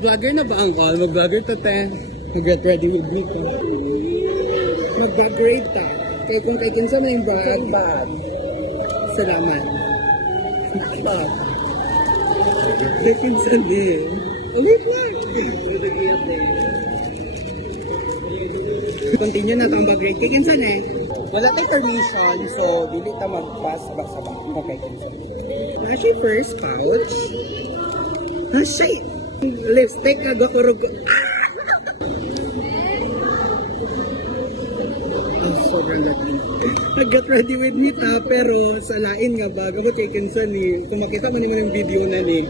Vlogger na ba ang call? Mag-vlogger to, te. Mag-get ready with me to. Mag-grade ta. Kaya kung kay kinsa na yung bag. Salamat. Kay kinsa din. Wait lang. Continue na itong bag-grade. Kay kinsa na eh. Wala tayo permission, so dili ta mag-pass sabak-sabak. Okay, kinsa. Actually, first pouch. Shit! Lipstick na gakurog. Sobrang laki. Nag-get ready with me ta, pero sa lain nga ba, gabot kay Kinson ni, kung makita mo naman yung video na ni,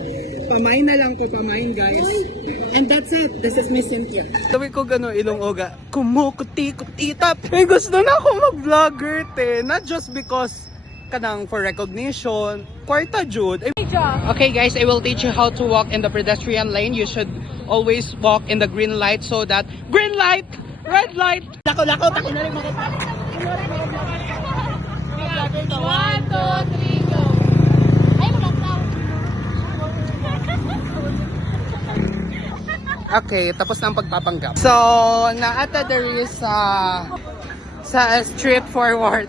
pamain na lang ko, pamain guys. And that's it. This is Miss Cynthia. Sabi ko gano, ilong oga, kumukuti-kuti tap. Eh, gusto na ako mag-vlogger, te. Not just because kanang for recognition, kwarta jud. Okay guys, I will teach you how to walk in the pedestrian lane. You should always walk in the green light so that, green light! Red light! Lako, tako na rin mga 1, 2, 3, go! Ay, magkakaw! Okay, tapos na ang pagpapanggap. So, naata there is sa street forward.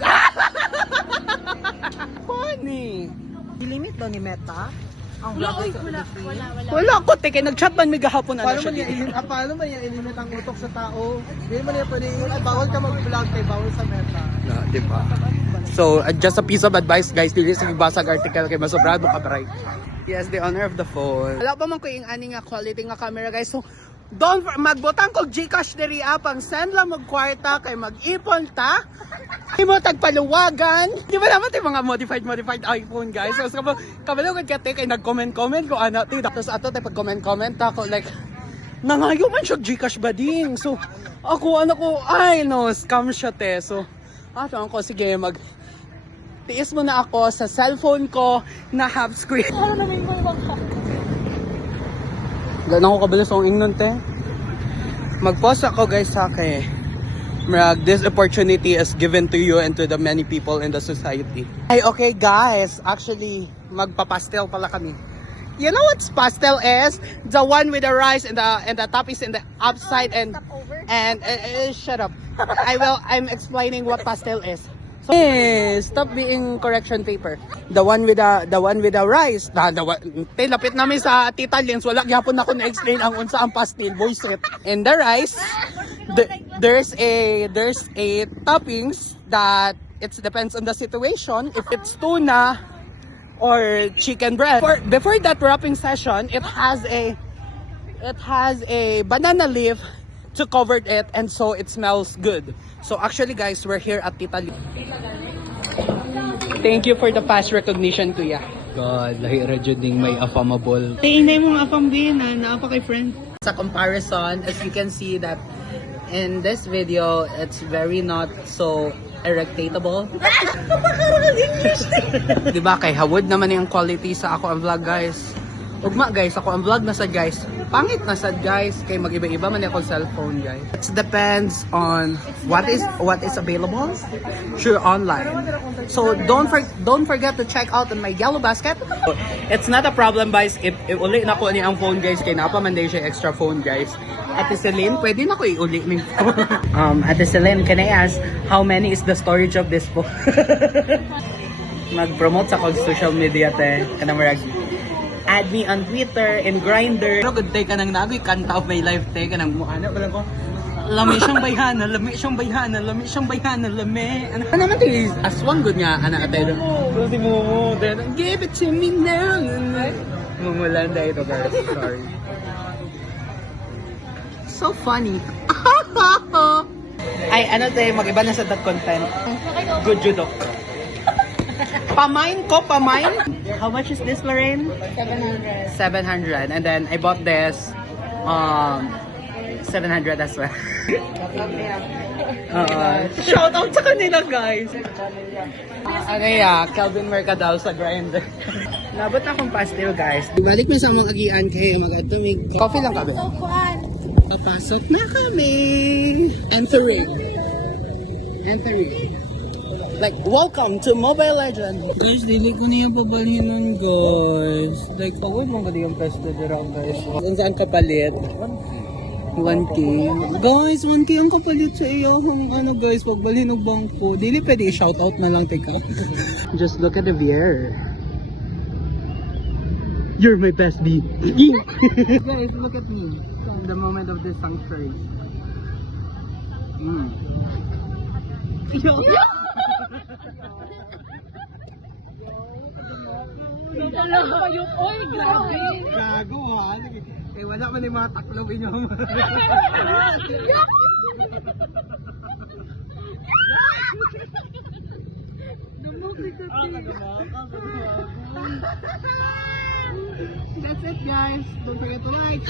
Funny! Limit daw ni Meta? Ang Wala ko, teke, nag-chat man may gahapon paano man yan ilimit ang utok sa tao? Hindi man yan pwede, bawal ka mag-vlog kay bawal sa Meta. Na, di ba? So, just a piece of advice guys, dili sa basag article kay masobrado ka bray. Yes, the owner of the phone. Wala pa man ko yung ani nga quality nga camera guys. So, don't magbutang kog GCash diri apang send lang mag kwarta kay mag-ipon ta. Di mo tagpaluwagan. Di ba naman yung mga modified iPhone guys. So, kabalo kay kate kay nag-comment ko ana ti. Tapos ato tay pag-comment ako like nangayo man siya GCash bading. So, ako ay no, scam siya te. So, ato ko sige tiis mo na ako sa cellphone ko na half screen. Gano'n ako kabilis ang ingnon, te. Mag-post ako, guys, sa akin. This opportunity is given to you and to the many people in the society. Ay, okay, guys. Actually, magpa-pastel pala kami. You know what pastel is? The one with the rice and the top is in the upside and shut up. I'm explaining what pastel is. So, stop being correction paper. The one with the rice. Lapit namin sa Tita Lens. Wala gyapon ako na-explain ang unsa ang pastel, boys set. And the rice, there's a toppings that it depends on the situation. If it's tuna or chicken breast. Before that wrapping session, it has a banana leaf to cover it, and so it smells good. So actually guys, we're here at Tita Lens. Thank you for the past recognition, kuya. God, lahi ra jud ning may affamable. Tingnan mo afam din na pa kay friend. Sa comparison, as you can see that in this video, it's very not so erectatable. Diba kay hawod naman yung quality sa ako ang vlog guys. Ugma guys, ako ang vlog na sad guys. Pangit na sad guys, kay mag-iba-iba man ako cellphone guys. It depends on what is available through online. So don't forget to check out on my yellow basket. It's not a problem guys if uli na ko ni ang phone guys, kay napa man day siya extra phone guys. Ate Celine, pwede na ko iuli ning phone. Ate Celine, can I ask how many is the storage of this phone? Mag-promote sa kog social media te, kana marag add me on Twitter and Grindr. Pero good day ka nang nabi, kanta of my life, te, ka nang muana, parang ko, lami siyang bayhana, lami siyang bayhana, lami siyang bayhana, lami. Ano naman te, aswang good nga, anak atay doon. Kasi mo, give it to me now. Mumulanda ito, guys, sorry. So funny. Ay, ano te, mag-iba na sa that content. Good judo. Pamain. How much is this, Lorraine? 700. 700. And then I bought this 700 as well. Shout out sa kanila guys. Ano Calvin Mercadal sa Grindr. Nabot na akong pastel guys. Balik mo sa among agian kay mag-atumig. Coffee lang kami. Papasok na kami. Entering. Like, welcome to Mobile Legends. Guys, dili ko niya pabalhin nun, guys. Like, pagod mong ka yung pesto dira, guys. Saan kapalit? 1K. Guys, 1K ang kapalit sa iyo. Ano guys, pagbalhin og bangko. Dili pwede i-shoutout na lang, teka. Just look at the viewer. You're my best beat. Guys, look at me. The moment of this sanctuary. Oy, grabe. Gago ha. Eh wala man yung mga taklob inyo. That's it guys. Don't forget to like.